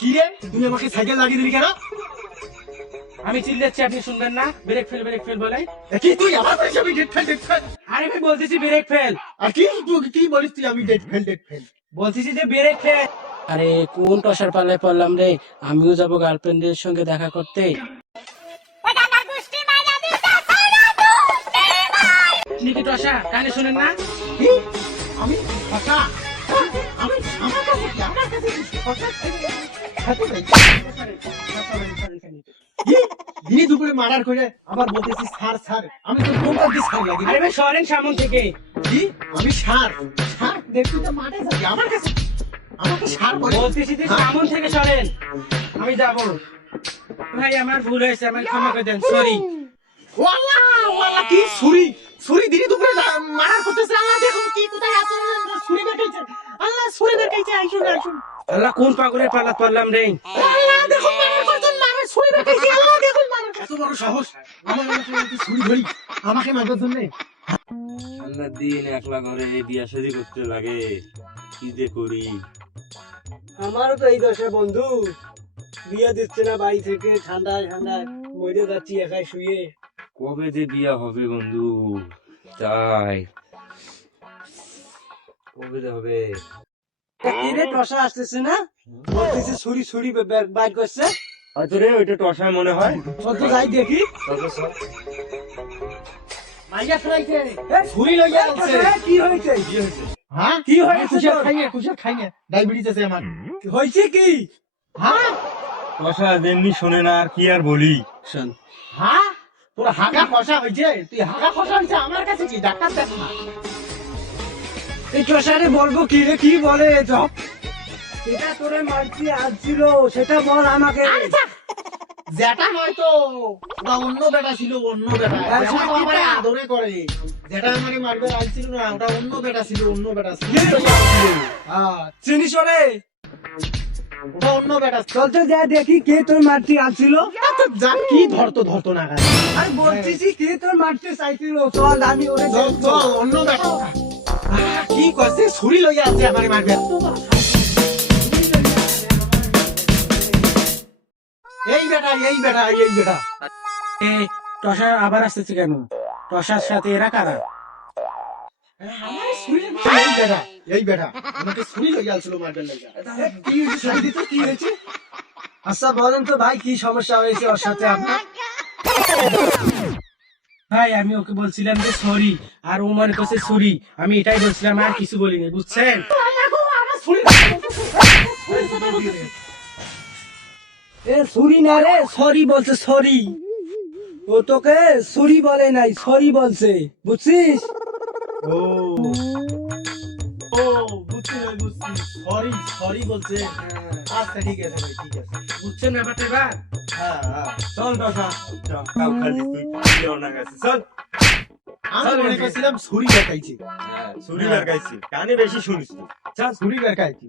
কি রে তুমি আমাকে সাইকেল লাগিয়ে দিলি কেন? আমি চিল্লাচ্ছি আপনি শুনবেন না? ব্রেক ফেল বলে। কি তুই আমার বলিস আমি ডেট ফেল? আরে ভাই বলতেছি ব্রেক ফেল। আর কি তুই কি বলিস তুই আমি ডেট ফেল? বলতেছি যে ব্রেক ফেল। আরে কোন টসার পাল্লায় পড়লাম রে? আমিও যাবো গার্লফ্রেন্ডের সঙ্গে দেখা করতে। আপনি কি টসা? কানে শুনেন না? কি আমি কথা আমি আমার কাছে কি আমার কাছে কি কথা কি দিনে দুপুরে মার্ডার করে আবার বলতেছিস স্যার আমি তো কোনটা দিয়ে স্যার লাগি? আরে ভাই সরেন সামন থেকে। কি আমি স্যার দেখতে তো মাঠে যাবি আমার কাছে আমাকে স্যার বলে? বলতেছি যে সামন থেকে সরেন, আমি যাবো। ভাই আমার ভুল হয়েছে, আমাকে ক্ষমা করে দেন, সরি। ওয়াল্লাহ কি ছুরি দিনে দুপুরে মার্ডার করতেছে। আল্লাহ দেখুন কি কোথায় আছে, ছুরি বেরকাইছে। আল্লাহ ছুরি বেরকাইছে। আইসুন আল্লাহ কোন পাগলের পাল্লাত পড়লাম রে? আল্লাহ দেখুন মার্ডার করতেন, মার্ডার ছুরি বেরকাইছে। আল্লাহ দেখুন মার্ডার এত বড় সাহস আমার কাছে ছুরি ধরি আমাকে মারবার জন্য। ঠান্ডার দিন একলা ঘরে বিয়া শাদী করতে লাগে, কি যে করি। আমারও তো এই দশা বন্ধু, বিয়ে দিচ্ছে না বাড়ি থেকে, ঠান্ডায় মরে যাচ্ছি একাই শুয়ে। কবে যে বিয়া হবে বন্ধু, তাই কবে যে হবে। কিরে টসা আসতেছে না? বলতেছে ছুরি বাইর করছে। হয়তো রে ওইটা টসায় মনে হয়। সত্য যাই দেখি। মাইয়া ফেলাইছে ছুরি লইয়া আছে। কি হয়েছে? হ্যাঁ কি হয়েছে? কুশল খাইয়ে ডায়াবেটিস আছে আমার। হয়েছে কি? হ্যাঁ টসা যেমনি শোনে না আর কি আর বলি। হ্যাঁ তোর হাগা খসা হয়েছে, তুই হাগা খসা হয়েছে আমার কাছে কি ডাক্তার দেখ না। এই টসারে বলবো কি রে, কি বলে সব? এটা তোরে মারছি আসছিল, সেটা বল আমাকে। যেটা নয়তো ওটা অন্য বেটা ছিল, অন্য বেটা। যেটা তো আমারে আদরে করে, যেটা আমারে মারবে আইছিল না, ওটা অন্য বেটা ছিল। হ্যাঁ চিনিস রে? ওটা অন্য বেটা ছিল। চলতে যা দেখি কে তোর মারতে আসছিল। তো যা কি ধরতো না গাছ। আরে বলছিস কে তোর মারতে চাইছিল? চল আমি ওরে চল অন্য বেটা। কি করছে ছুরি লইয়া আছে আমারে মারবে। এই বেটা এ টসা আবার আসতেছে কেন? টসার সাথে এরা কারা? এই বেটা আমাকে ছুরি লইয়া আসছিল মারবে লাগা। কি হয়েছে? কি হয়েছে? আচ্ছা বলেন তো ভাই, কি সমস্যা হয়েছে ওর সাথে আপনার? ভাই আমি ওকে বলছিলাম যে সরি, আর ও মনে করছে ছুরি। আমি এটাই বলছিলাম, আর কিছু বলিনি, বুঝছেন? এ ছুরি না রে, সরি বলছে, সরি। ও তোকে ছুরি বলে নাই, সরি বলছে, বুঝছিস? ও বুঝছি সরি বলছে। আচ্ছা ঠিক আছে ভাই, ঠিক আছে। বুঝছেন ব্যাপারটা এবার? হ্যাঁ চল টসা, কাউ খালি তুই বিয়ে না গেছে। চল আমি মনে করছিলাম ছুরি দেখাইছে। ছুরি লাগাইছি, কানে বেশি শুনিস তুই। ছুরি দেখাইছি।